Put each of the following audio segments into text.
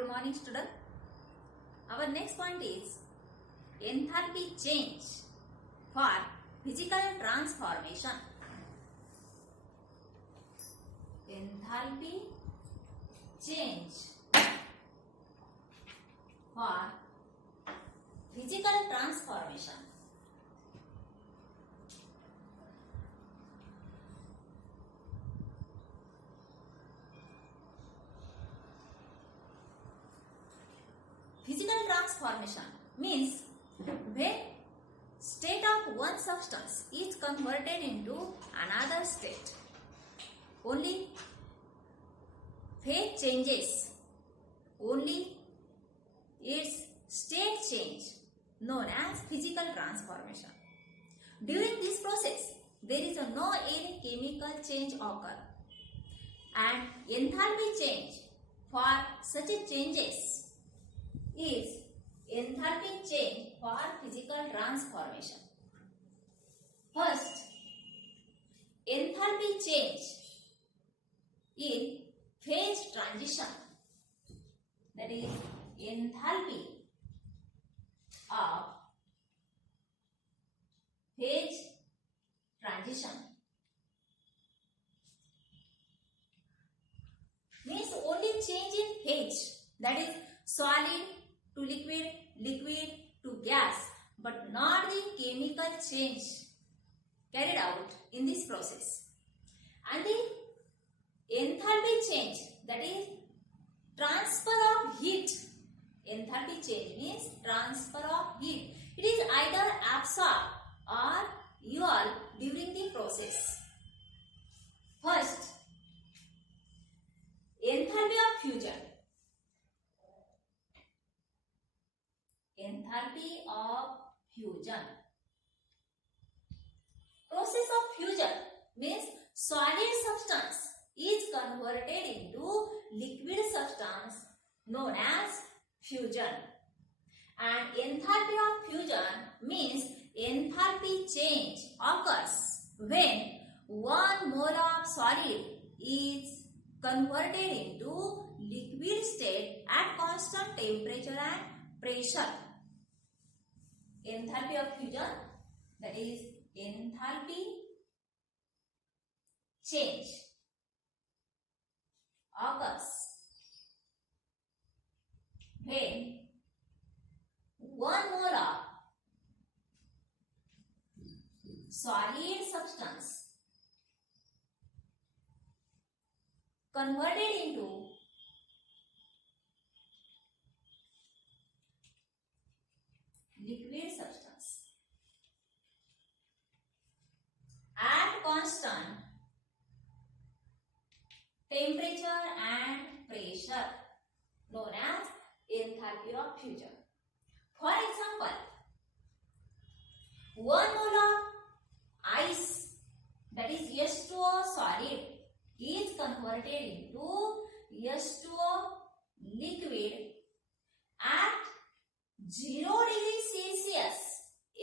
Good morning, student. Our next point is enthalpy change for physical transformation. Enthalpy change for physical transformation. Physical transformation means when state of one substance is converted into another state. Only phase changes, only its state change, known as physical transformation. During this process, there is no any chemical change occur, and enthalpy change for such changes is enthalpy change for physical transformation. First, enthalpy change in phase transition, that is enthalpy of phase transition means only change in phase, that is solid to liquid, liquid to gas, but not the chemical change carried out in this process. And the enthalpy change, that is transfer of heat. Enthalpy change means transfer of heat. It is either absorbed or evolved during the process. First, enthalpy of fusion. Enthalpy of fusion. Process of fusion means solid substance is converted into liquid substance known as fusion. And enthalpy of fusion means enthalpy change occurs when 1 mole of solid is converted into liquid state at constant temperature and pressure. Enthalpy of fusion, that is enthalpy change occurs when 1 mole of solid substance converted into liquid substance at constant temperature and pressure, known as enthalpy of fusion. For example, 1 mole of ice, that is H2O solid, is converted into H2O liquid at 0 degrees Celsius.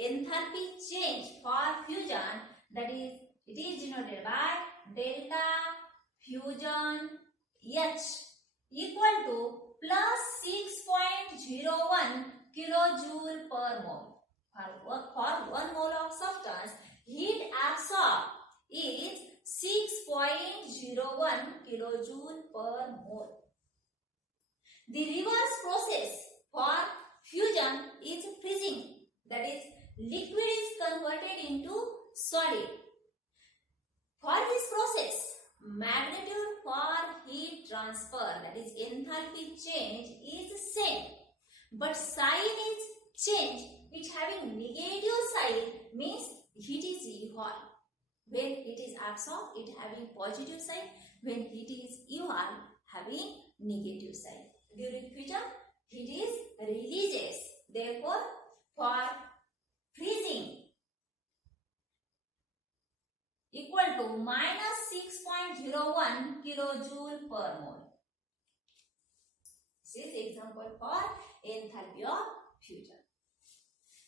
Enthalpy change for fusion, that is, it is denoted by delta fusion H equal to plus 6.01 kilojoule per mole. For 1 mole of substance, heat absorbed is 6.01 kilojoule per mole. The reverse process for fusion is freezing, that is liquid is converted into solid. For this process, magnitude for heat transfer, that is enthalpy change, is same, but sign is change. It having negative sign means heat is equal. When it is absorbed, it having positive sign. When heat is equal, having negative sign. During fusion, heat is releases. Therefore, for freezing equal to minus 6.01 kilojoule per mole. This is example for enthalpy of fusion.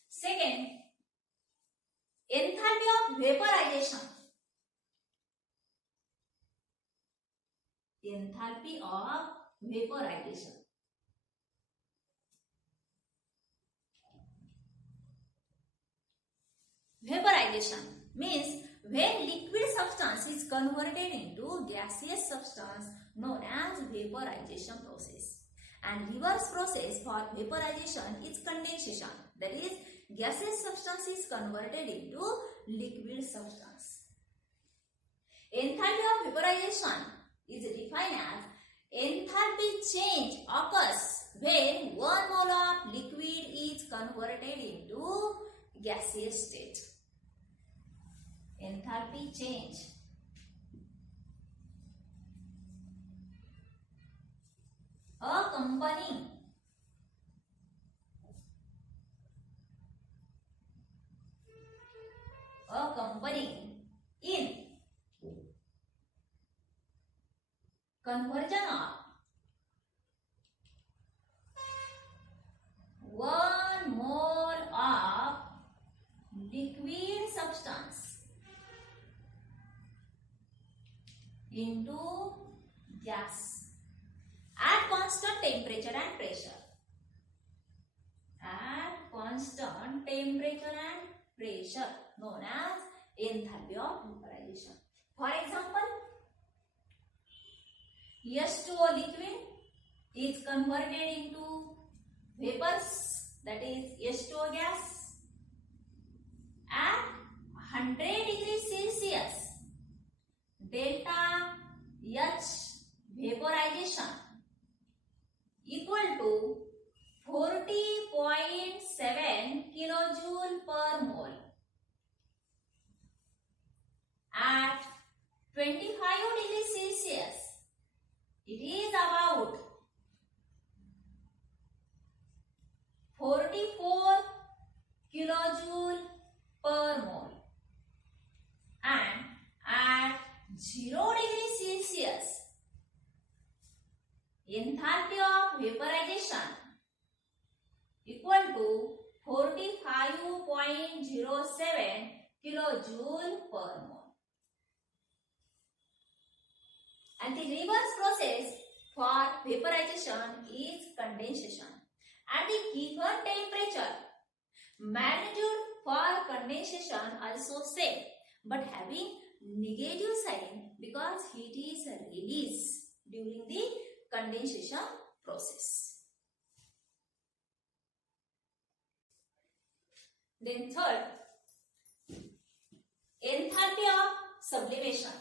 Second, enthalpy of vaporization. Enthalpy of vaporization. Vaporization means when liquid substance is converted into gaseous substance known as vaporization process. And reverse process for vaporization is condensation. That is, gaseous substance is converted into liquid substance. Enthalpy of vaporization is defined as enthalpy change occurs when 1 mole of liquid is converted into gaseous state. Enthalpy change. Accompanying in conversion of 1 mole of liquid substance into gas at constant temperature and pressure. At constant temperature and pressure known as enthalpy of vaporization. For example, H2O liquid is converted into vapors, that is H2O gas, at 100 degrees Celsius. Delta H vaporization equal to 40.7 kilojoule per mole. At 25 degrees Celsius, it is about 44 kilojoule per mole. And at 0 degrees Celsius, enthalpy of vaporization equal to 45.07 kilojoule per mole. And the reverse process for vaporization is condensation. At the given temperature, magnitude for condensation also same, but having negative sign because heat is released during the condensation process. Then third, enthalpy of sublimation.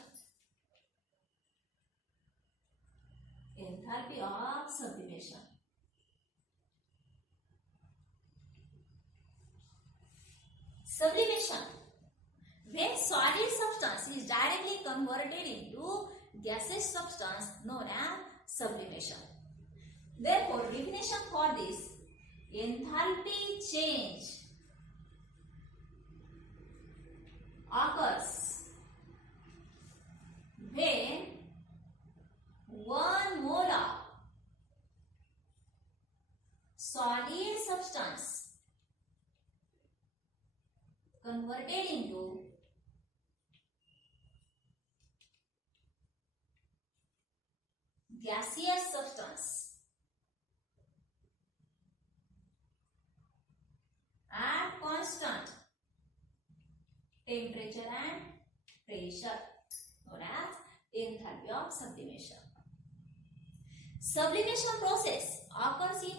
Enthalpy of sublimation. Sublimation. When solid substance is directly converted into gaseous substance known as sublimation. Therefore, definition for this, enthalpy change occurs when 1 mole of solid substance converted into gaseous substance at constant temperature and pressure known as enthalpy of sublimation. Sublimation process occurs in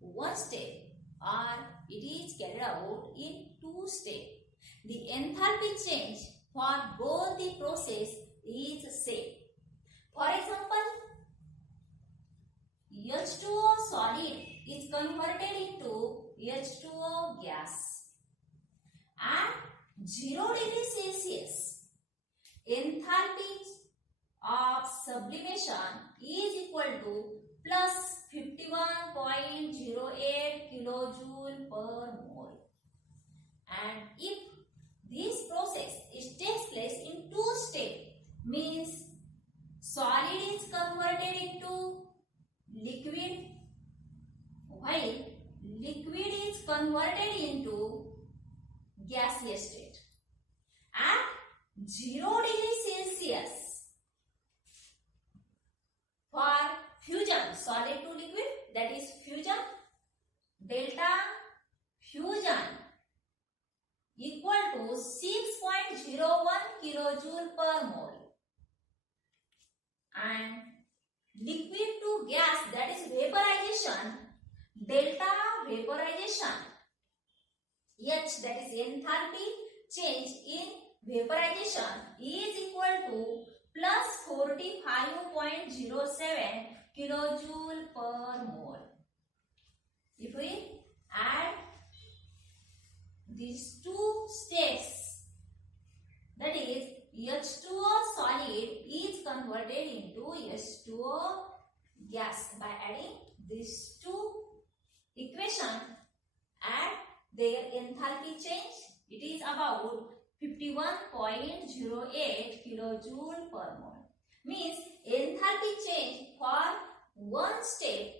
one step or it is carried out in two steps. The enthalpy change for both the process is same. For example, H2O solid is converted into H2O gas at 0 degrees Celsius. Enthalpy of sublimation is equal to plus 51.08 kilojoule per mole. And if this process takes place in two steps, means solid is converted into liquid while liquid is converted into gaseous state. At 0 degrees Celsius, for fusion, solid to liquid, that is fusion, delta fusion equal to 6.01 kilojoule per mole. And liquid to gas, that is vaporization, delta vaporization, H, that is enthalpy change in vaporization, is equal to plus 45.07 kilojoule per mole. If we add these two steps, that is H2O solid is converted into H2O gas by adding these two equations at their enthalpy change. It is about 51.08 kilojoule per mole. Means enthalpy change for one step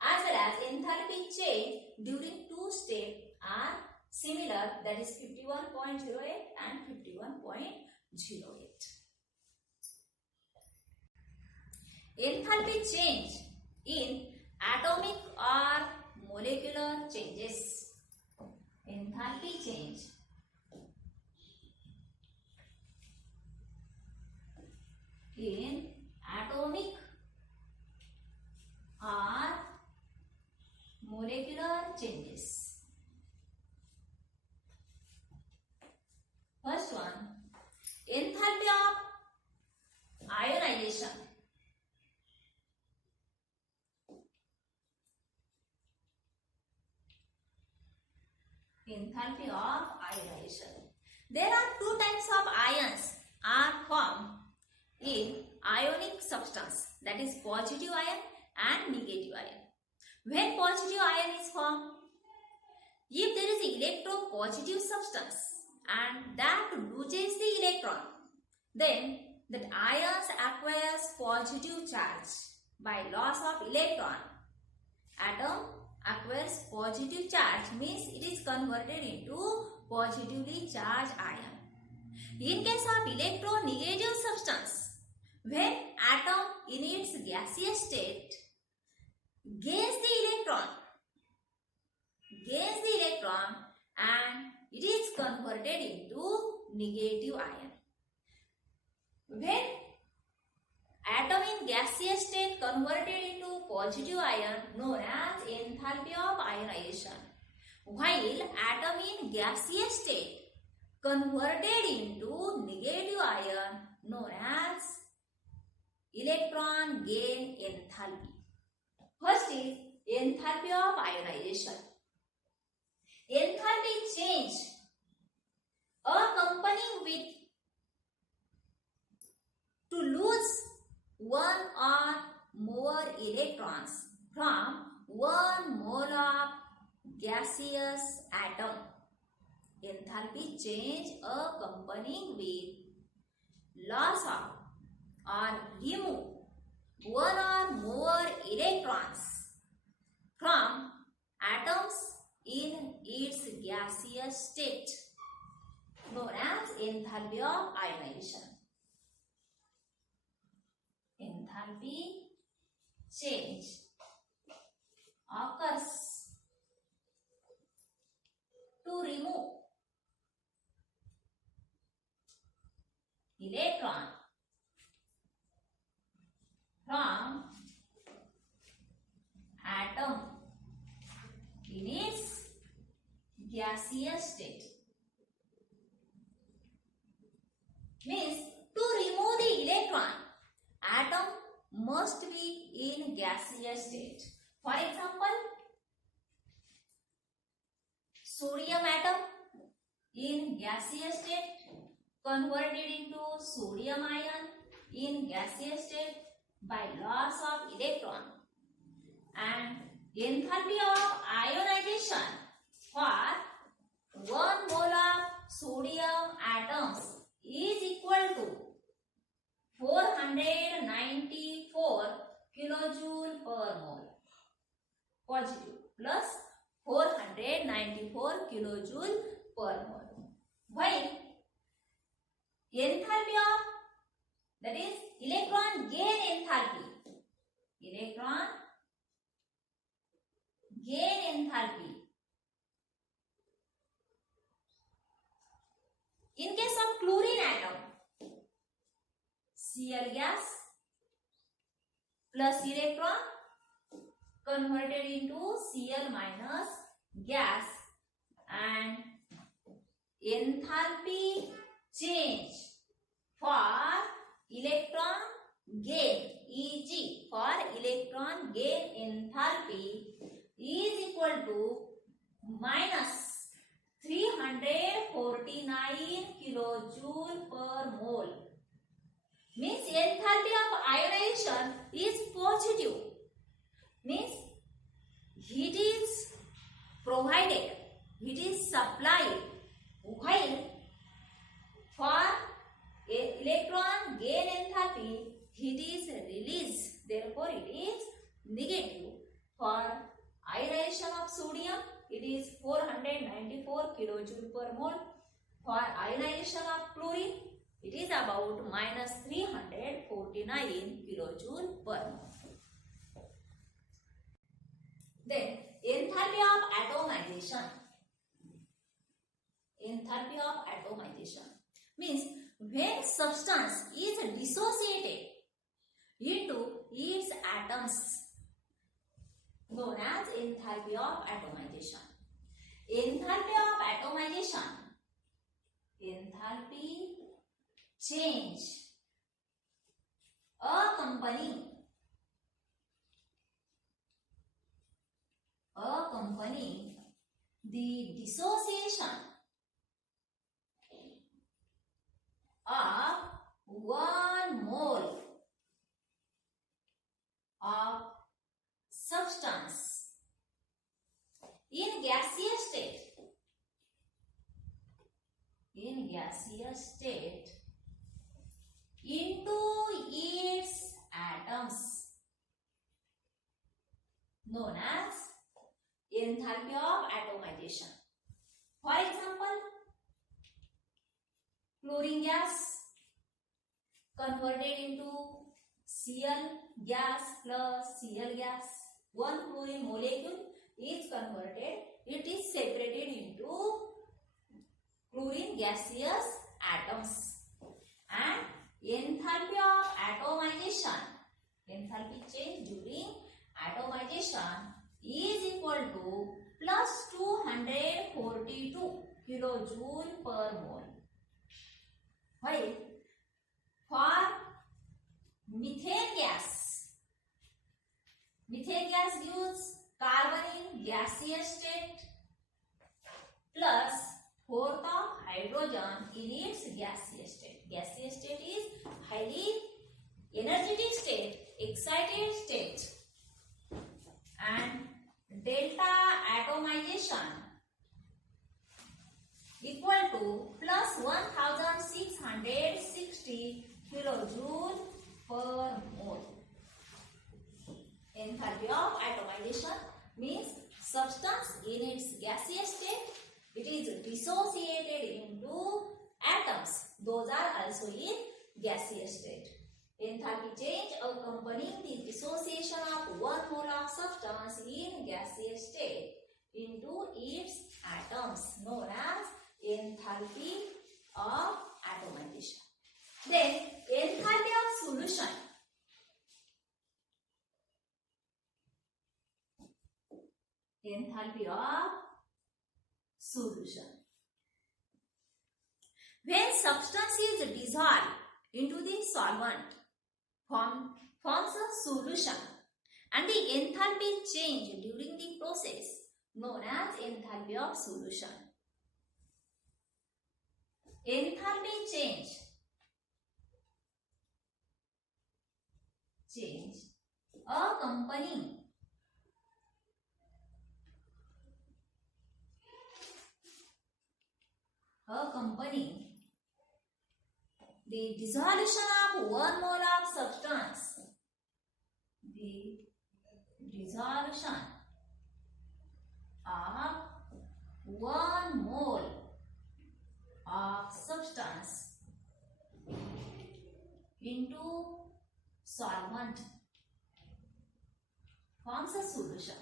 as well as enthalpy change during two steps are similar, that is 51.08 and 51.08. Enthalpy change in atomic or molecular changes. Enthalpy change in atomic or molecular changes. First one, enthalpy of ionization. Enthalpy of ionization. There are two types of ions are formed in ionic substance, that is positive ion and negative ion. When positive ion is formed, if there is electropositive substance and that loses the electron, then that ions acquires positive charge by loss of electron. Atom acquires positive charge, means it is converted into positively charged ion. In case of electronegative substance, when atom in its gaseous state gains the electron and it is converted into negative ion. When atom in gaseous state converted into positive ion known as enthalpy of ionization, while atom in gaseous state converted into negative ion known as electron gain enthalpy. First is enthalpy of ionization. Enthalpy change accompanying with to lose one or more electrons from one mole of gaseous atom. Enthalpy change accompanying with loss of or remove one or more electrons from atoms in its gaseous state known as enthalpy of ionization. Enthalpy change occurs to remove electron from atom in its gaseous state. Means to remove the electron, atom must be in gaseous state. For example, sodium atom in gaseous state converted into sodium ion in gaseous state by loss of electron, and enthalpy of ionization for 1 mole of sodium atoms is equal to 494 kilojoule per mole positive plus 494 kilojoule per mole, while enthalpy of, that is electron gain enthalpy, electron gain enthalpy plus electron converted into Cl minus gas, and enthalpy change for electron gain, Eg, for electron gain enthalpy is equal to minus 349 kilojoule per mole. Means enthalpy of ionization is positive. Means heat is provided, heat is supplied, while for electron gain enthalpy heat is released. Therefore, it is negative. For ionization of sodium, it is 494 kilojoule per mole. For ionization of chlorine, it is about minus 349 kilojoule per mole. Then, enthalpy of atomization. Enthalpy of atomization means when substance is dissociated into its atoms, known as enthalpy of atomization. Enthalpy of atomization, enthalpy change accompanying the dissociation of 1 mole of substance in gaseous state into its atoms, known as enthalpy of atomization. For example, chlorine gas converted into Cl gas plus Cl gas. One chlorine molecule is converted, it is separated into chlorine gaseous atoms. And enthalpy of atomization, enthalpy change during atomization is equal to plus 242 kilojoule per mole. While for methane gas gives carbon in gaseous state plus fourth of hydrogen in its gaseous state. Gaseous state is highly energetic state, excited state. And delta atomization equal to plus 1660 kilojoule per mole. Enthalpy of atomization means substance in its gaseous state, it is dissociated into atoms. Those are also in gaseous state. Enthalpy change accompanying the dissociation of 1 mole of substance in gaseous state into its atoms, known as enthalpy of atomization. Then, enthalpy of solution. Enthalpy of solution. When substance is dissolved into the solvent, forms a solution, and the enthalpy change during the process, known as enthalpy of solution. Enthalpy change accompanying the dissolution of 1 mole of substance. The dissolution of 1 mole of substance into solvent forms a solution,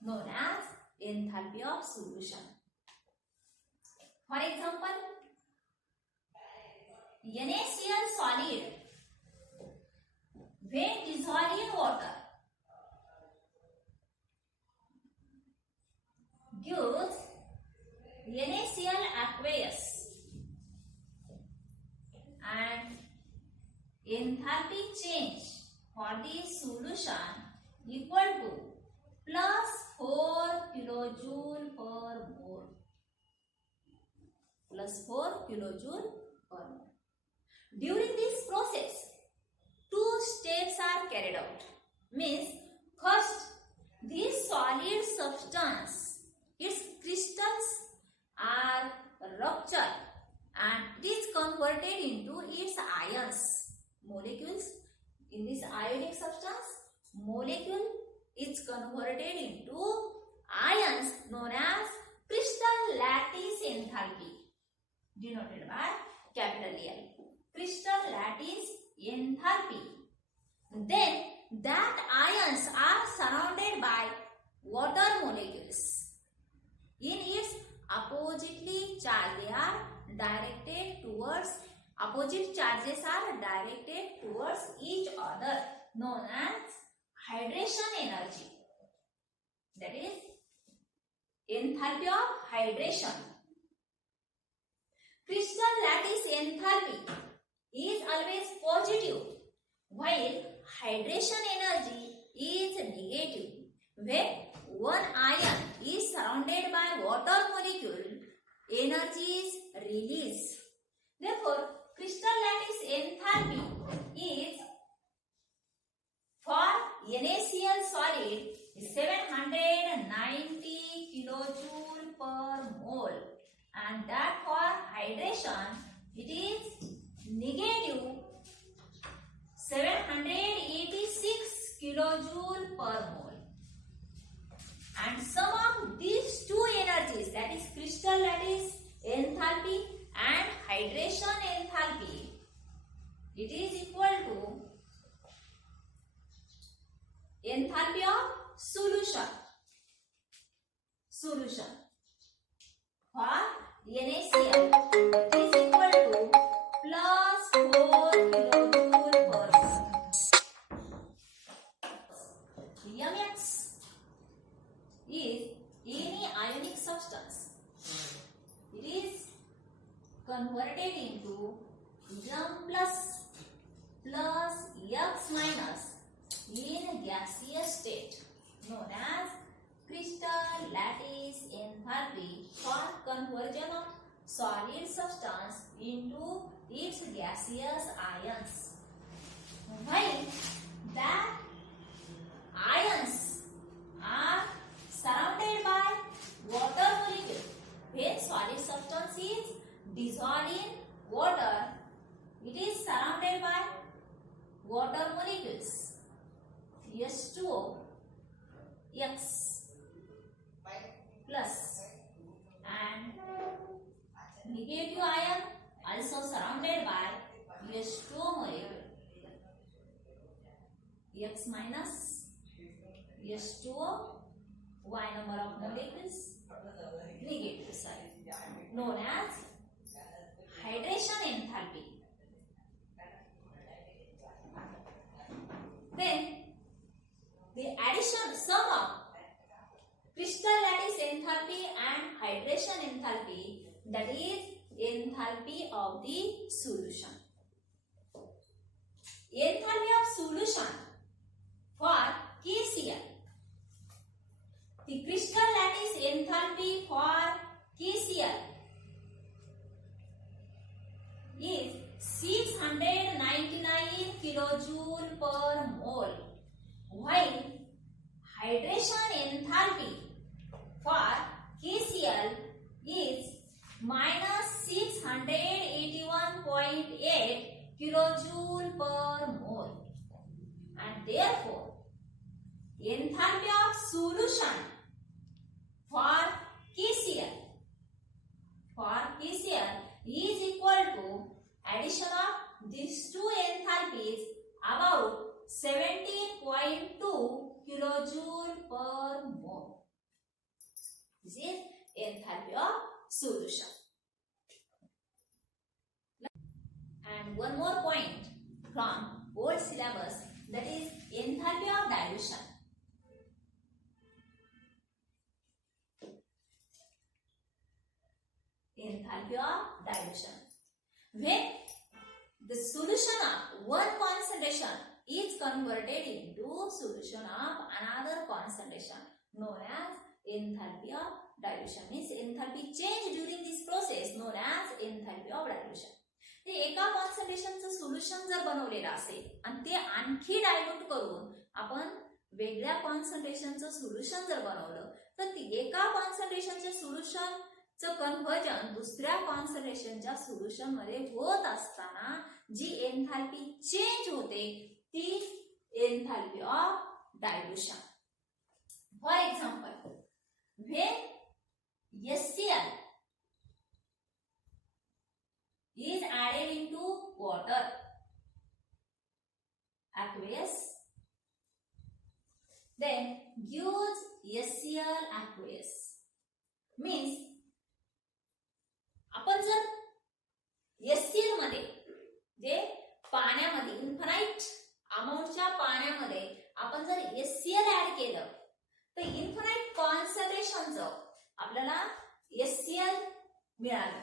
known as enthalpy of solution. For example, NaCl solid when dissolved in water gives NaCl aqueous and enthalpy change for the solution equal to plus 4 kilojoule per mole. Plus 4 kilojoule per mole. During this process, two steps are carried out. Means, first, this solid substance, its crystals are ruptured and it is converted into its ions. Molecules in this ionic substance, molecule is converted into ions known as crystal lattice enthalpy, denoted by capital L. Crystal lattice enthalpy. Then that ions are surrounded by water molecules. In its oppositely charged, they are directed towards, opposite charges are directed towards each other, known as hydration energy. That is enthalpy of hydration. Crystal lattice enthalpy is always positive, while hydration energy is negative. When one ion is surrounded by water molecule, energy is released. Therefore, crystal lattice enthalpy is for NaCl solid is 790 kilojoule per mole, and that for hydration it is negative 786 kilojoule per mole. And sum of these two energies, that is crystal lattice enthalpy and hydration enthalpy, it is equal to enthalpy of solution. Solution for NaCl is equal to plus 4 kilojoule per mole. Mx is any ionic substance. It is converted into M plus X minus in gaseous state, known as crystal lattice enthalpy for conversion of solid substance into its gaseous ions. While that ions are surrounded by water molecule, when solid substance is dissolved in water, it is surrounded by water molecules. H2O, X plus, and negative ion also surrounded by H2O molecule. X minus H2O, Y number of molecules, negative side, known as hydration enthalpy. Then the addition sum of crystal lattice enthalpy and hydration enthalpy, that is enthalpy of the solution. Enthalpy of solution for KCl. The crystal lattice enthalpy for KCl is 699 kilojoule per mole, while hydration enthalpy for KCl is minus 681.8 kilojoule per mole, and therefore enthalpy of solution for KCl is equal to addition of these two enthalpies about 17.2 kilojoule per mole. This is enthalpy of solution. And And one more point from old syllabus, that is enthalpy of dilution. Enthalpy of dilution. When the solution of one concentration is converted into solution of another concentration, known as enthalpy of dilution. Means enthalpy change during this process known as enthalpy of dilution. ते एका कॉन्सन्ट्रेशनचं solution जर बनवलेलं असेल आणि ते आणखी dilute करून आपण वेगळ्या कॉन्सन्ट्रेशनचं सोल्युशन जर बनवलं तर ती एका कॉन्सन्ट्रेशनच्या सोल्युशनचं कन्व्हर्जन दुसऱ्या कॉन्सन्ट्रेशनच्या सोल्युशन मध्ये होत असताना जी एन्थाल्पी चेंज होते ती enthalpy of dilution. For example, when HCl is added into water, aqueous, then use HCl aqueous. Means आपण जर HCl मध्ये जे पाण्यामध्ये इन्फानाइट अमाउंटच्या पाण्यामध्ये आपण जर HCl ऍड केलं तर इन्फानाइट कॉन्सन्ट्रेशनचं आपल्याला HCl मिळालं.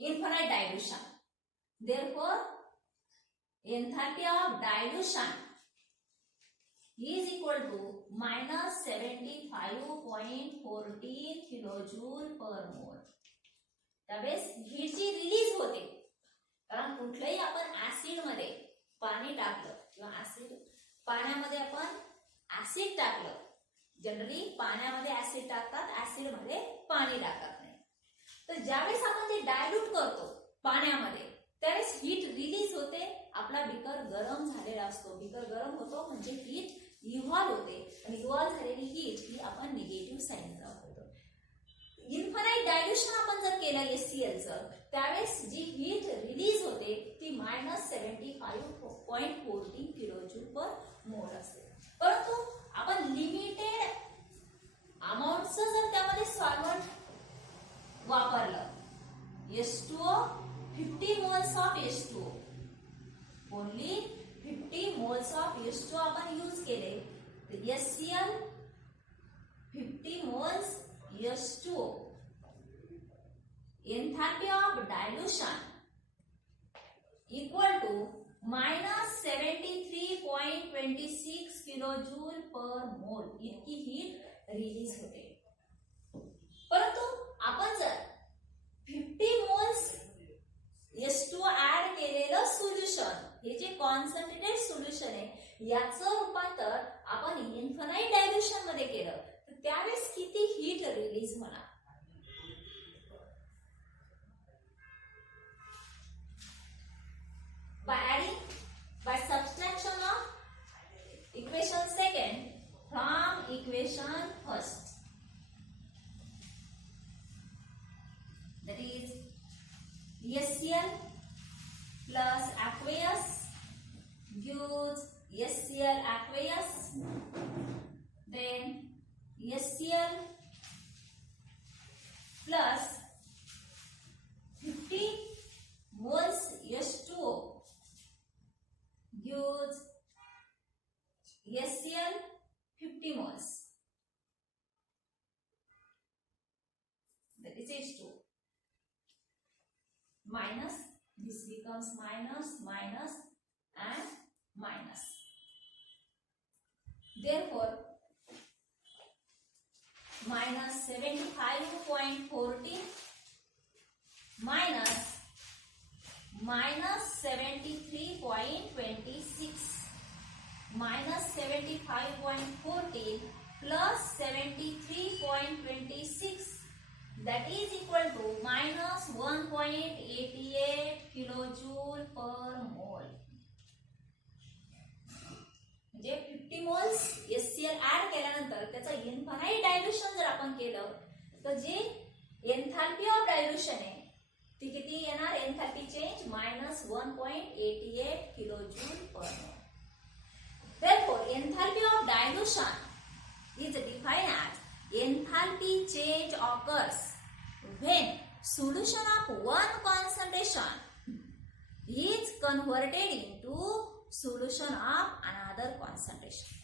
Infinite dilution. Therefore, enthalpy of dilution is equal to minus 75.14 kilojoule per mole. त्यावेळेस हीट जी रिलीज होते, कारण कुठल्याही आपण ऍसिड मध्ये पाणी टाकलं किंवा ऍसिड पाण्यामध्ये आपण ऍसिड टाकलं, जनरली पाण्यामध्ये ऍसिड टाकतात, ऍसिड मध्ये पाणी टाकतात नाही. तर ज्यावेळेस आपण ते डायल्यूट करतो पाण्यामध्ये त्यावेळेस हीट रिलीज होते, आपला बीकर गरम झालेला असतो. बीकर गरम होतो म्हणजे हीट इव्हॉल्व होते आणि इव्हॉल्व झालेली हीट ही आपण निगेटिव्ह साईन दाखवतो. इन्फानाइट डायल्यूशन आपण जर केलं HClचं त्यावेळेस जी हीट रिलीज होते ती minus 75.14 किलोजूल पर मोल असते. परंतु आपण लिमिटेड अमाउंटचं जर त्यामध्ये सॉल्व्हंट वापरलं, H2O 50 moles of H2O, only 50 moles of H2O आपण यूज केले तर HCl 50 moles H2O. Enthalpy of dilution equal to minus 73.26 kilojoule per mole इतकी हीट रिलीज होते. परंतु आपण जर 50 मोल्स H2O ऍड केलेलं सोल्युशन, हे जे कॉन्सन्ट्रेटेड सोल्युशन आहे याचं रूपांतर आपण इन्फानाइट डायल्यूशन मध्ये केलं तर त्यावेळेस किती हीट रिलीज होणार. by subtraction of equation second from equation first, that is HCl plus aqueous gives HCl aqueous, then HCl plus 50 moles H2O gives HCl 50 moles, that is H2O. Minus, this becomes minus, minus and minus. Therefore, minus 75.14 minus minus 73.26 minus 75.14 plus 73.26, that is equal to minus 1.88 kilojoule per mole. म्हणजे 50 moles HCl add केल्यानंतर त्याचं infinite dilution जर आपण केलं तर जे enthalpy of dilution आहे ती किती येणार. Enthalpy change minus 1.88 kilojoule per mole. Therefore, enthalpy of dilution is defined as enthalpy change occurs when solution of one concentration is converted into solution of another concentration.